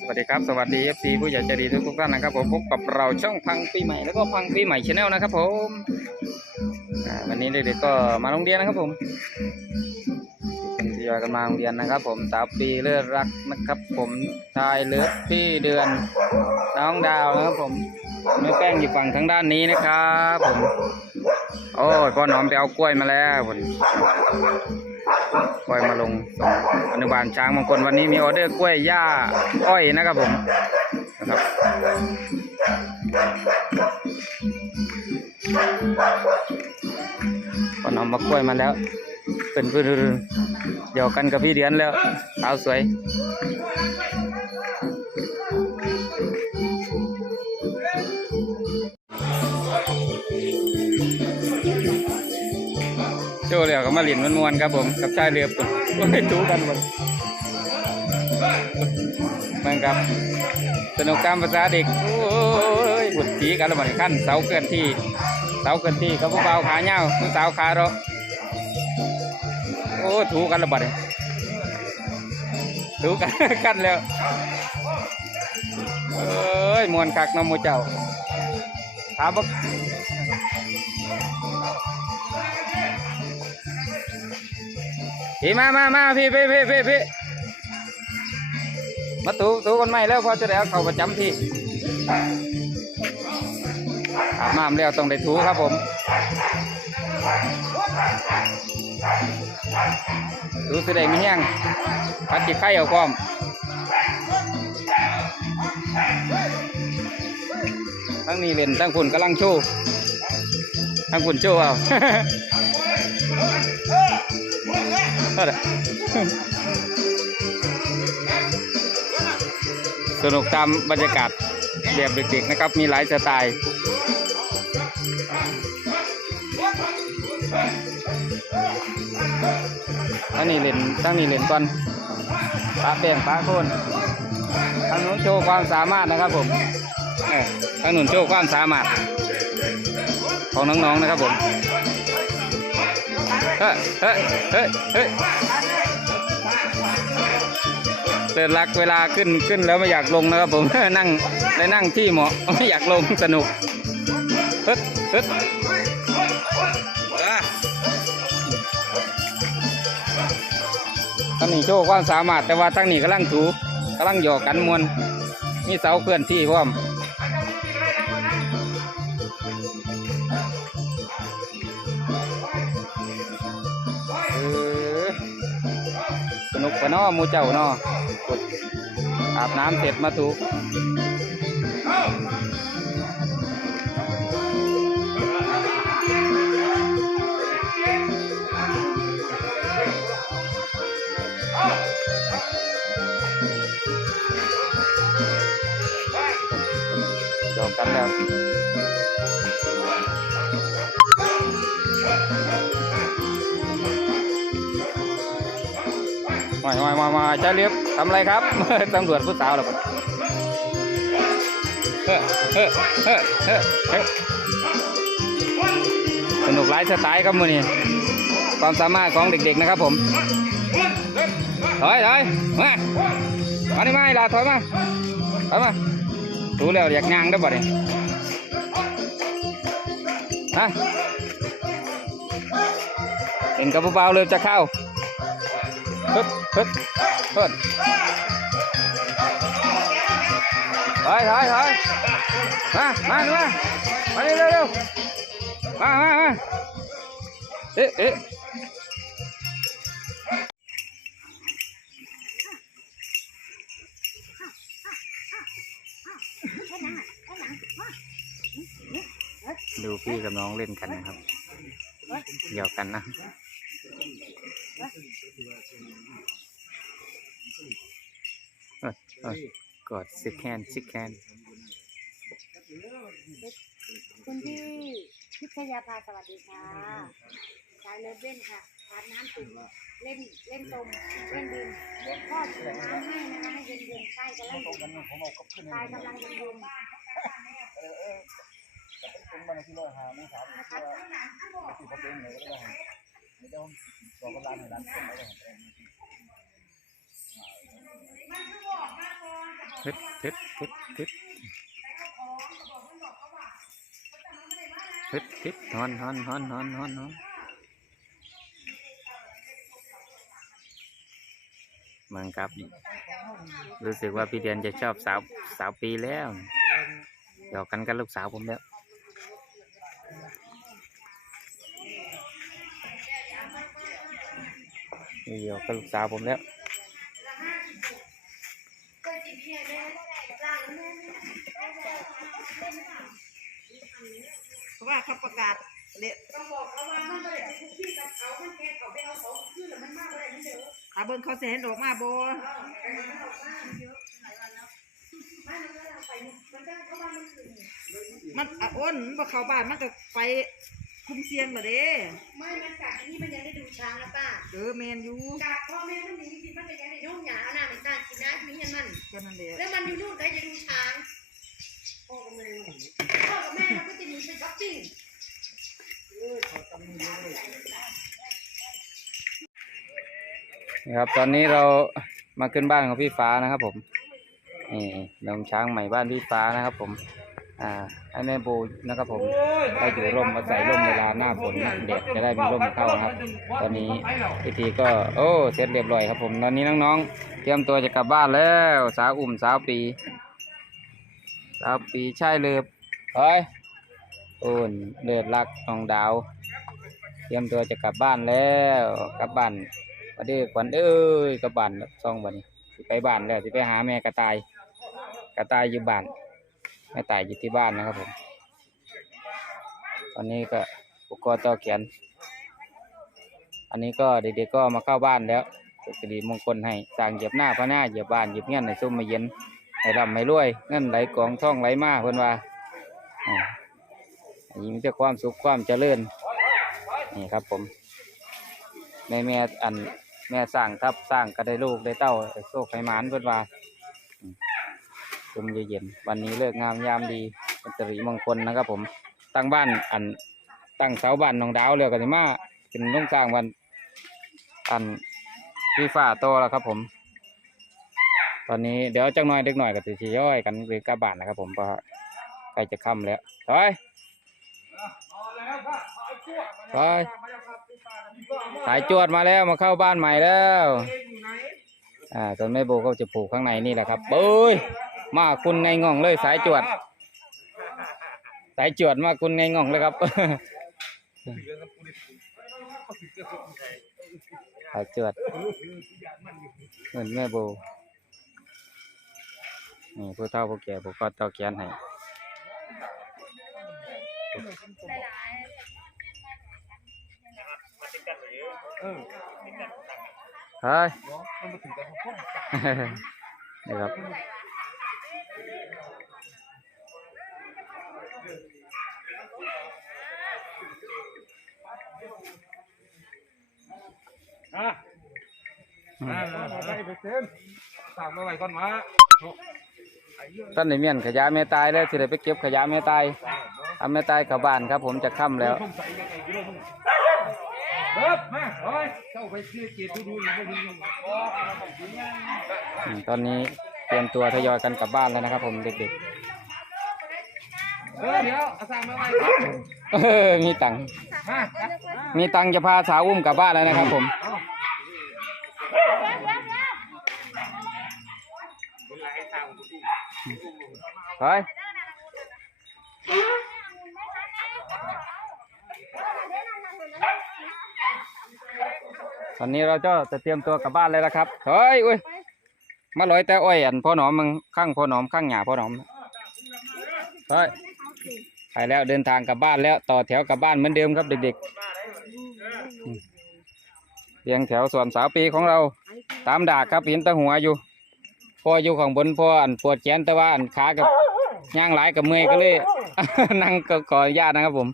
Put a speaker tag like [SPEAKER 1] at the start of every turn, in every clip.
[SPEAKER 1] สวัสดีครับ สวัสดี FC ผู้ใหญ่ใจดีทุกทุกท่านนะครับผมพบกับเราช่องพังปีใหม่แล้วก็พังปีใหม่ชาแนลนะครับผมวันนี้เด็กๆก็มาโรงเรียนนะครับผมเป็นทยอยกันมาโรงเรียนนะครับ ผมสาวปีเลือดรักนะครับ ผมชายเลือดพี่เดือนน้องดาวนะครับผมแม่แป้งอยู่ฝั่งทางด้านนี้นะครับผมโอ้ยพ่อหนอมไปเอากล้วยมาแล้วผม กล้วยมาลงส่งอนุบาลช้างมงคลวันนี้มีออเดอร์กล้วยย่าอ้อยนะครับผมนะครับก็นำมากล้วยมาแล้ว เป็นพื้นเดียวกันกับพี่เดือนแล้วสาวสวย ว์เดียวก็มาหลินมวนๆครับผม กับชายเรือปุ่นโอ้ยถูกันหมดมันครับ สนุกตามภาษาเด็ก โอ้ยบุดสีกันละบัดนี้ขั้นเสาเกินที่ เสาเกินที่กับผู้เบาขาเงาผู้สาวขาเราโอ้ถูกันละบัดถูกันกันแล้วเอ้ยมวนคักน้ำมูเจ้าถามบัก พี่มามามาพี่พี่พี่พี่พี่มาถูถูคนใหม่แล้วพอจะได้เอาเขาประจำที่อาบน้ำแล้วต้องได้ถูครับผมถูสิได้มีแห้งพัดจิไข่เอาความทั้งนี้เล่นทั้งฝุ่นกำลังโชว์ทั้งฝุ่นโชว์เอา เท่าไรสนุกตามบรรยากาศแบบเด็กๆนะครับ มีหลายสไตล์ตั้งนี้เล่นตั้งนี้เล่นก่อนปลาแป้งปลาโคนทางนู้นโชว์ความสามารถนะครับผมทางนู้นโชว์ความสามารถ ของน้องๆนะครับผม เฮ้ยเฮ้ยเฮ้ยเฮ้ยเลิศรักเวลาขึ้นขึ้นแล้วไม่อยากลงนะครับผมนั่งได้นั่งที่เหมาะไม่อยากลงสนุกฮึดฮึดอะตั้งนี้โชว์ความสามารถแต่ว่าตั้งนี้กำลังถูกำลังหยอกกันมวนมีเสาเคลื่อนที่พร้อม กปะเนาะมูเจ้าเนาะอาบน้ำเสร็จมาถูกจบกันแล้ว มามามามาจ้าเรียบทำไรครับตำรวจผู้สาวหรอครับเฮ้เฮ้เฮ้เฮ้เฮ้สนุกหลายสไตล์ครับมือนี้ความสามารถของเด็กๆนะครับผมถอยถอยมามาดิมาไอ้ลาถอยมาถอยมารู้แล้วอยากงางได้อบ่เนี่ยฮะเห็นกระเป๋าเลยจะเข้า ฮึดฮึดฮึดถอยถอยถอยมามามามาเร็วเร็วมามามาเอ๊ะเอ๊ะดูพี่กับน้องเล่นกันนะครับเดี่ยวกันนะ กอดซิกแคนซิกแคน
[SPEAKER 2] คุณพี่พิชยาภาสวัสดีค่ะชายเลิฟเล่นค่ะอาบน้ำตุ่มเล่นเล่นตมเล่นดินพ่อถือน้ำให้นะคะให้เย็นเย็นๆใต้กำลังใต้กำลังเย็นเย็น
[SPEAKER 1] ฮึดฮึดฮึด เฮึดฮึดฮึดฮอนฮอนฮอนฮอนฮอนฮอนมังครับ รู้สึกว่าพี่เดือนจะชอบสาวสาวปีแล้วหยอกกันกับลูกสาวผมแล้ว นี่เดียวก็ลูกสาวผมแล้ว
[SPEAKER 3] เพราะว่าเขาประกาศเนี่
[SPEAKER 4] ยต้
[SPEAKER 3] องบอกเขาว่ามันไม่ได้คุกคีกับเขามันแค่เขาไปเอาของขึ้นแล้วมันมากอะได้ไม่เจอขาเบิ้งเขาเสียดอกมาโบมันอ้นว่าเขาบ้านมันก็ไป คุมเสียงเหรอเด้
[SPEAKER 2] ไม่มันจากที่นี่มันยังได้ดูช้างแล้วป้า
[SPEAKER 3] เออแมนอยู่
[SPEAKER 2] จากพ่อแม่มันดีที่มันเป็นยังได้ยุ่งหยาเอาหน้ามันตากินได้มีเห็นมัน
[SPEAKER 3] ก็นั่นแหละ
[SPEAKER 2] แล้วมันอยู่นู่นก็จะดูช้างพ่อกับแม่พ่อกับแม่มันก็จะหนีไปจ็อกกิ้ง
[SPEAKER 1] นะครับตอนนี้เรามาขึ้นบ้านของพี่ฟ้านะครับผมนี่นมช้างใหม่บ้านพี่ฟ้านะครับผม อ่า ให้แม่โบนะครับผมได้อยู่ร่มอาศัยร่มเวลาหน้าฝนนะเด็กจะได้มีร่มเข้าครับ ตอนนี้พิธีก็โอ้เสร็จเรียบร้อยครับผม ตอนนี้น้องๆเตรียมตัวจะกลับบ้านแล้ว สาวอุ่มสาวปี สาวปีใช่เลยเฮ้ยโอนเลือดรักน้องดาว เตรียมตัวจะกลับบ้านแล้วกลับบ้านมาเด้อขวัญเอ้ยกลับบ้านแล้วซองบัดนี้ไปบ้านแล้วสิไปหาแม่กระต่าย กระต่ายอยู่บ้าน แม่ตายอยู่ที่บ้านนะครับผม ตอนนี้ก็อุปกรณ์ต่อแขน อันนี้ก็เด็กๆก็มาเข้าบ้านแล้วเป็นสิริมงคลให้สร้างเหยียบหน้าพระหน้าเหยียบบ้านเหยียบเงี้ยในซุ้มมาเย็นให้ร่ำให้รวยเงินไหลกองท่องไหลมาเพิ่อนว่าอันนี้มีแต่ความสุขความเจริญนี่ครับผมแม่แม่อันแม่สร้างทับสร้างก็ได้ลูกได้เต้าได้โชคให้มานเพิ่อนว่า ลมเย็นๆวันนี้เลิกงามยามดีเป็นสิริมงคลนะครับ ผมตั้งบ้านอันตั้งเสาบ้านนองดาวเรียกันมาเป็นต้องสร้างวันอันพี่ฟ้าโตแล้วครับ ผม ตอนนี้เดี๋ยวจักหน่อยเด็กหน่อยก็จะย่อยกันไปกลับบ้านนะครับ ผมเพราะใกล้จะค่ำแล้วถอยไปสายจวดมาแล้วมาเข้าบ้านใหม่แล้ว อ่าส่วนแม่โบก็จะปลูกข้างในนี่แหละครับเบ้ย มาคุณในง่องเลยสายจวด สายจวดมาคุณในง่องเลยครับ สายจวดเหมือนแม่โบนี่ผู้เฒ่าผู้แก่ผู้ก็เต่าเขียนให้เฮ้ยนี่ครับ
[SPEAKER 4] อะอ่าไปไปเต้นสั่งมาไว้ก่อนมา
[SPEAKER 1] ต้นในเมียนขยะแม่ตายแล้วสิได้ไปเก็บขยะแม่ตายทำแม่ตายเข้าบ้านครับ ผมจะค่ำแล้ว
[SPEAKER 4] เบิบมาเฮ้ยเข้าไปเสียเกียรติดูดูดูดู
[SPEAKER 1] อืมตอนนี้เตรียมตัวทยอยกันกลับบ้านแล้วนะครับ ผมเด็กๆ
[SPEAKER 4] เออเดี๋ยวเอาสั่งมาไว้ก่อน
[SPEAKER 1] ๆเออมีตังค์
[SPEAKER 4] มา
[SPEAKER 1] มีตังค์จะพาสาวอุ้มกลับบ้านแล้วนะครับผมเฮ้ยตอนนี้เราจะจะเตรียมตัวกลับบ้านเลยแล้วครับ เฮ้ยอุ้ย มาลอยแต่อ้อยอันพ่อหนอมมึงข้างพ่อหนอมข้างหยาพ่อหนอม เฮ้ย ไปแล้วเดินทางกลับบ้านแล้วต่อแถวกลับบ้านเหมือนเดิมครับเด็กๆเรียงแถวส่วนสาวปีของเรา ตามดากครับเห็นตะหัวอยู่พ่ออยู่ข้างบนพ่ออันปวดแขนแต่ว่าอันขากับย่างหลายกับเมื่อยก็เลย นั่งก็ขออนุญาตนะครับผม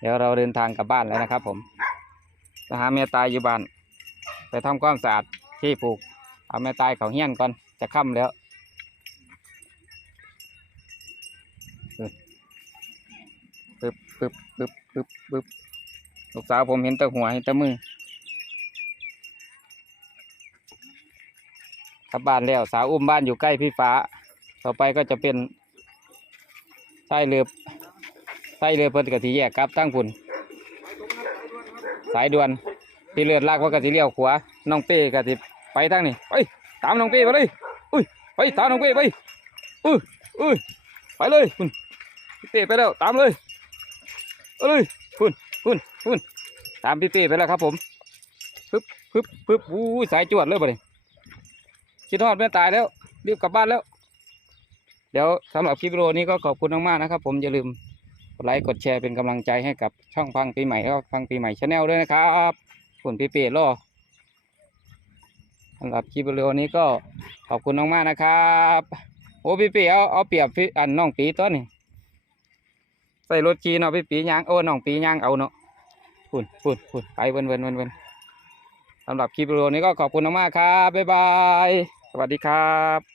[SPEAKER 1] เดี๋ยวเราเดินทางกลับบ้านแล้วนะครับ ผมไปหาแม่ตายอยู่บ้าน ไปทำความสะอาดที่ปลูก เอาแม่ตายเขาเฮี้ยนก่อนจะค่ำแล้ว ปึ๊บปึ๊บปึ๊บปึ๊บปึ๊บลูกสาวผมเห็นแต่หัวเห็นแต่มือกลับบ้านแล้วสาวอุ้มบ้านอยู่ใกล้พี่ฟ้า ต่อไปก็จะเป็นใต้เรือใต้เรือเพิ่นกะทิแยกกลับตั้งพุ่นสายด่วนพี่เลือดลากว่ากะทิเลี้ยวขวาน้องเป้กะทิไปทางนี้ไปตามน้องเป้ไปเลยอุ้ยไปตามน้องเป้ไปอุ้ยอุ้ยไปเลยคุณเป้ไปแล้วตามเลย เลยคุณคุณคุณตามพี่เป้ไปแล้วครับผมปึ๊บปึ๊บปึ๊บอู้ยสายจวดเลยบ่เนี่ยคิดทอดไม่ตายแล้วรีบกลับบ้านแล้ว เดี๋ยวสำหรับคลิปวิดีโอนี้ก็ขอบคุณมากๆนะครับ ผมอย่าลืมกดไลค์กดแชร์เป็นกำลังใจให้กับช่องพังปีใหม่แล้วก็พังปีใหม่ชาแนลด้วยนะครับคุณพี่เป้ล่อสำหรับคลิปวิดีโอนี้ก็ขอบคุณมากๆนะครับ โอ้พี่เป้เอาเอาเปรียบพี่อันน้องปีต้นนี่ ส่รถขี่เนาะพี่ปียางโอ้น้องปียางเอาเนาะพุ่นพุ่นพุ่นไปเวินเวินเวินเวินสำหรับคลิปวิดีโอนี้ก็ขอบคุณมากๆครับบ๊ายบาย สวัสดีครับ